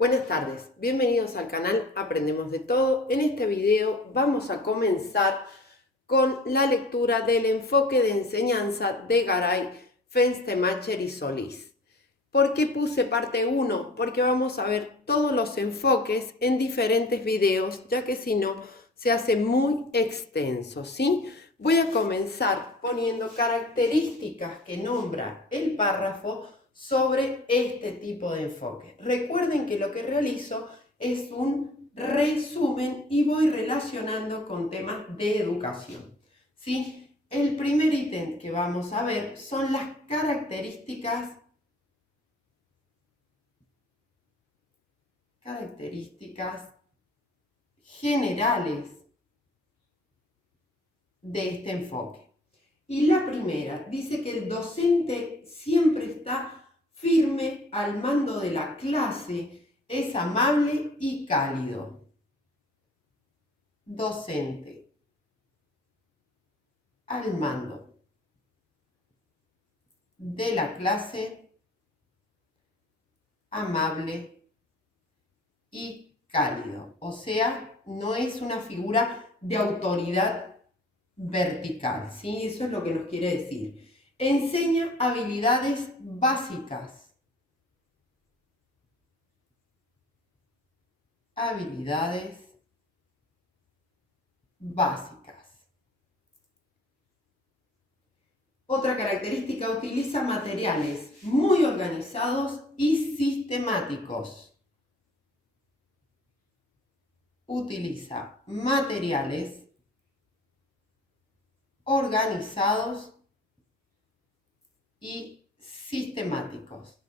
Buenas tardes, bienvenidos al canal Aprendemos de Todo. En este video vamos a comenzar con la lectura del enfoque de enseñanza de Garay, Fenstemacher y Solís. ¿Por qué puse parte 1? Porque vamos a ver todos los enfoques en diferentes videos, ya que si no se hace muy extenso, ¿sí? Voy a comenzar poniendo características que nombra el párrafo sobre este tipo de enfoque. Recuerden que lo que realizo es un resumen y voy relacionando con temas de educación, ¿sí? El primer ítem que vamos a ver son las características generales de este enfoque. Y la primera dice que el docente siempre está firme al mando de la clase, es amable y cálido. Docente al mando de la clase, amable y cálido. O sea, no es una figura de autoridad vertical, ¿sí? Eso es lo que nos quiere decir. Enseña habilidades básicas. Habilidades básicas. Otra característica, utiliza materiales muy organizados y sistemáticos. Utiliza materiales organizados y sistemáticos.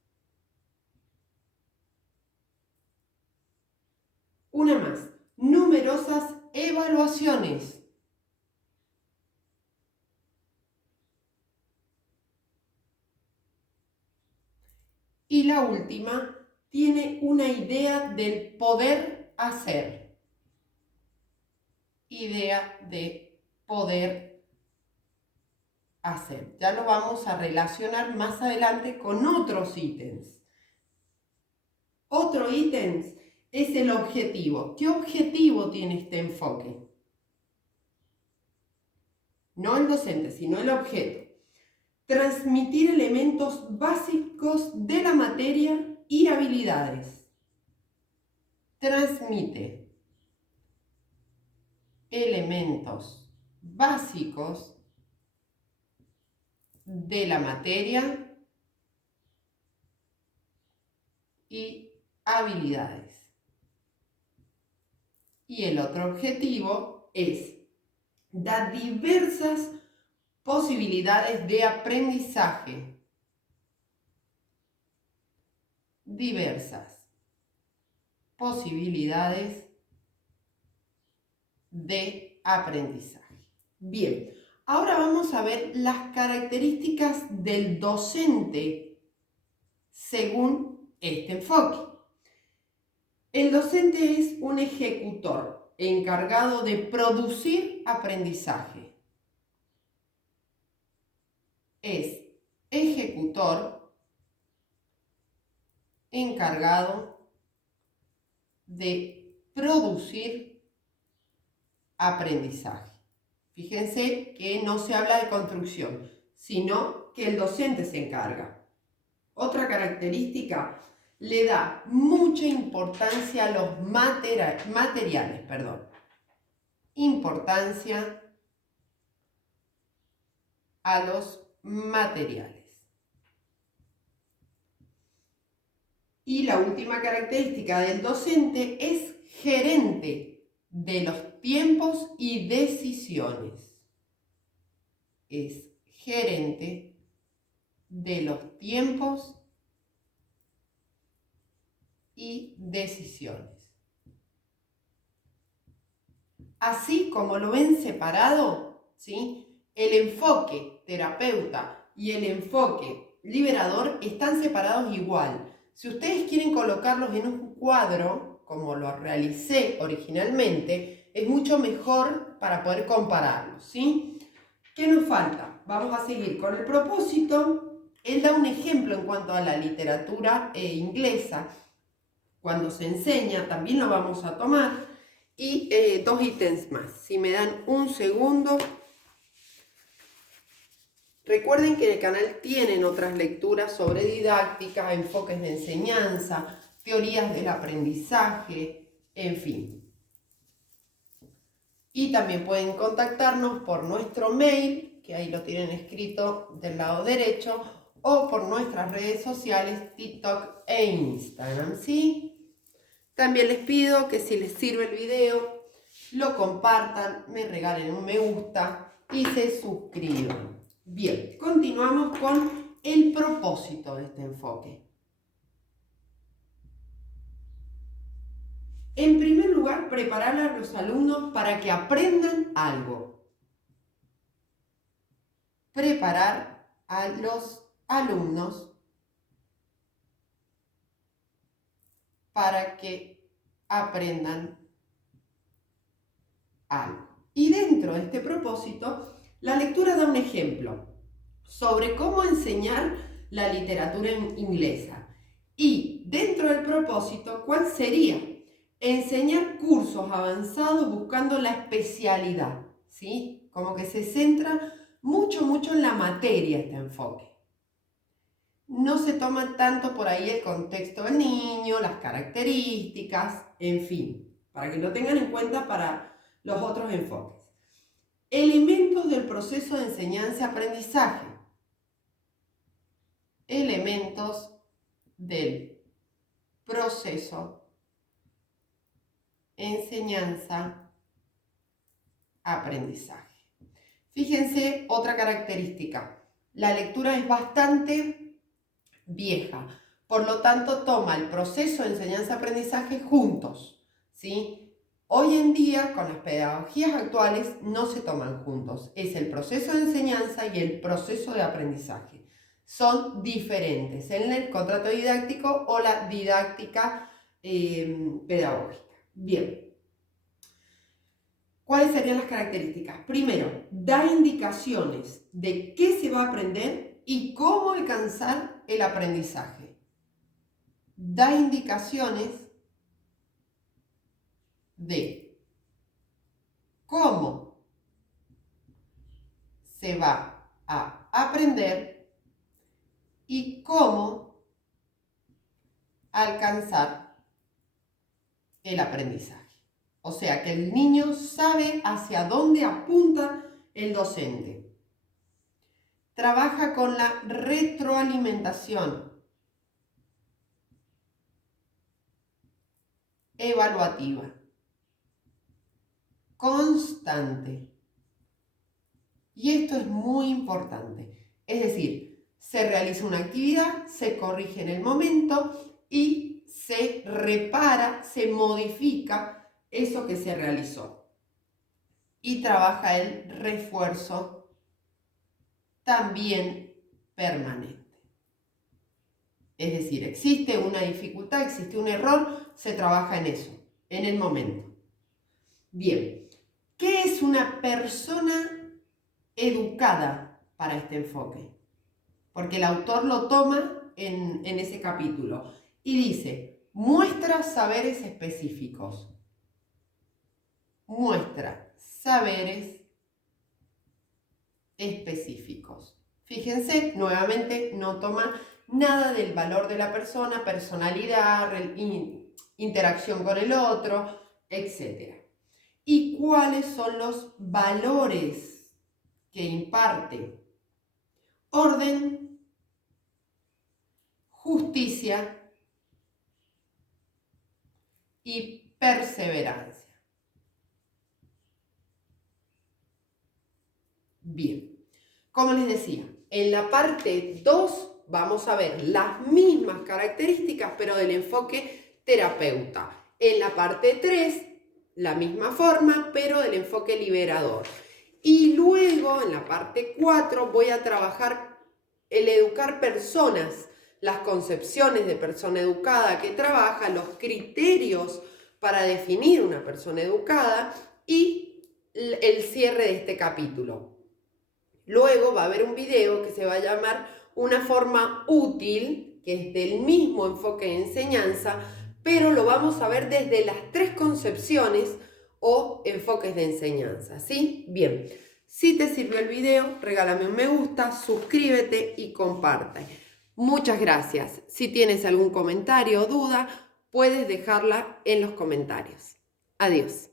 Una más, numerosas evaluaciones. Y la última, tiene una idea del poder hacer. Idea de poder hacer. Ya lo vamos a relacionar más adelante con otros ítems. Otro ítem es el objetivo. ¿Qué objetivo tiene este enfoque? No el docente, sino el objeto. Transmitir elementos básicos de la materia y habilidades. Transmite elementos básicos de la materia y habilidades. Y el otro objetivo es dar diversas posibilidades de aprendizaje. Diversas posibilidades de aprendizaje. Bien, ahora vamos a ver las características del docente según este enfoque. El docente es un ejecutor encargado de producir aprendizaje. Es ejecutor encargado de producir aprendizaje. Fíjense que no se habla de construcción, sino que el docente se encarga. Otra característica, le da mucha importancia a los materiales. Importancia a los materiales. Y la última característica del docente es gerente de los tiempos y decisiones. Es gerente de los tiempos y decisiones. Así como lo ven separado, ¿sí? El enfoque terapeuta y el enfoque liberador están separados igual. Si ustedes quieren colocarlos en un cuadro, como lo realicé originalmente, es mucho mejor para poder compararlos, ¿sí? ¿Qué nos falta? Vamos a seguir con el propósito. Él da un ejemplo en cuanto a la literatura inglesa cuando se enseña, también lo vamos a tomar. Y 2 ítems más. Si me dan un segundo. Recuerden que en el canal tienen otras lecturas sobre didáctica, enfoques de enseñanza, teorías del aprendizaje, en fin. Y también pueden contactarnos por nuestro mail, que ahí lo tienen escrito del lado derecho, o por nuestras redes sociales, TikTok e Instagram, ¿sí? También les pido que si les sirve el video, lo compartan, me regalen un me gusta y se suscriban. Bien, continuamos con el propósito de este enfoque. En primer lugar, preparar a los alumnos para que aprendan algo. Preparar a los alumnos para que aprendan algo. Y dentro de este propósito, la lectura da un ejemplo sobre cómo enseñar la literatura inglesa. Y dentro del propósito, ¿cuál sería? Enseñar cursos avanzados buscando la especialidad, ¿sí? Como que se centra mucho en la materia este enfoque. No se toma tanto por ahí el contexto del niño, las características, en fin, para que lo tengan en cuenta para los otros enfoques. Elementos del proceso de enseñanza-aprendizaje. Elementos del proceso enseñanza-aprendizaje. Fíjense otra característica. La lectura es bastante vieja, por lo tanto toma el proceso de enseñanza-aprendizaje juntos, ¿sí? Hoy en día, con las pedagogías actuales, no se toman juntos. Es el proceso de enseñanza y el proceso de aprendizaje. Son diferentes en el contrato didáctico o la didáctica pedagógica. Bien. ¿Cuáles serían las características? Primero, da indicaciones de qué se va a aprender y cómo alcanzar el aprendizaje. Da indicaciones de cómo se va a aprender y cómo alcanzar el aprendizaje. O sea que el niño sabe hacia dónde apunta el docente. Trabaja con la retroalimentación evaluativa constante. Y esto es muy importante. Es decir, se realiza una actividad, se corrige en el momento y se repara, se modifica eso que se realizó. Y trabaja el refuerzo también permanente. Es decir, existe una dificultad, existe un error, se trabaja en eso, en el momento. Bien, ¿qué es una persona educada para este enfoque? Porque el autor lo toma en ese capítulo y dice, muestra saberes específicos. Muestra saberes específicos. Fíjense, nuevamente no toma nada del valor de la persona, personalidad, interacción con el otro, etc. ¿Y cuáles son los valores que imparte? Orden, justicia y perseverancia. Bien, como les decía, en la parte 2 vamos a ver las mismas características, pero del enfoque terapeuta. En la parte 3, la misma forma, pero del enfoque liberador. Y luego, en la parte 4, voy a trabajar el educar personas, las concepciones de persona educada que trabaja, los criterios para definir una persona educada y el cierre de este capítulo. Luego va a haber un video que se va a llamar Una forma útil, que es del mismo enfoque de enseñanza, pero lo vamos a ver desde las 3 concepciones o enfoques de enseñanza, ¿sí? Bien, si te sirvió el video, regálame un me gusta, suscríbete y comparte. Muchas gracias. Si tienes algún comentario o duda, puedes dejarla en los comentarios. Adiós.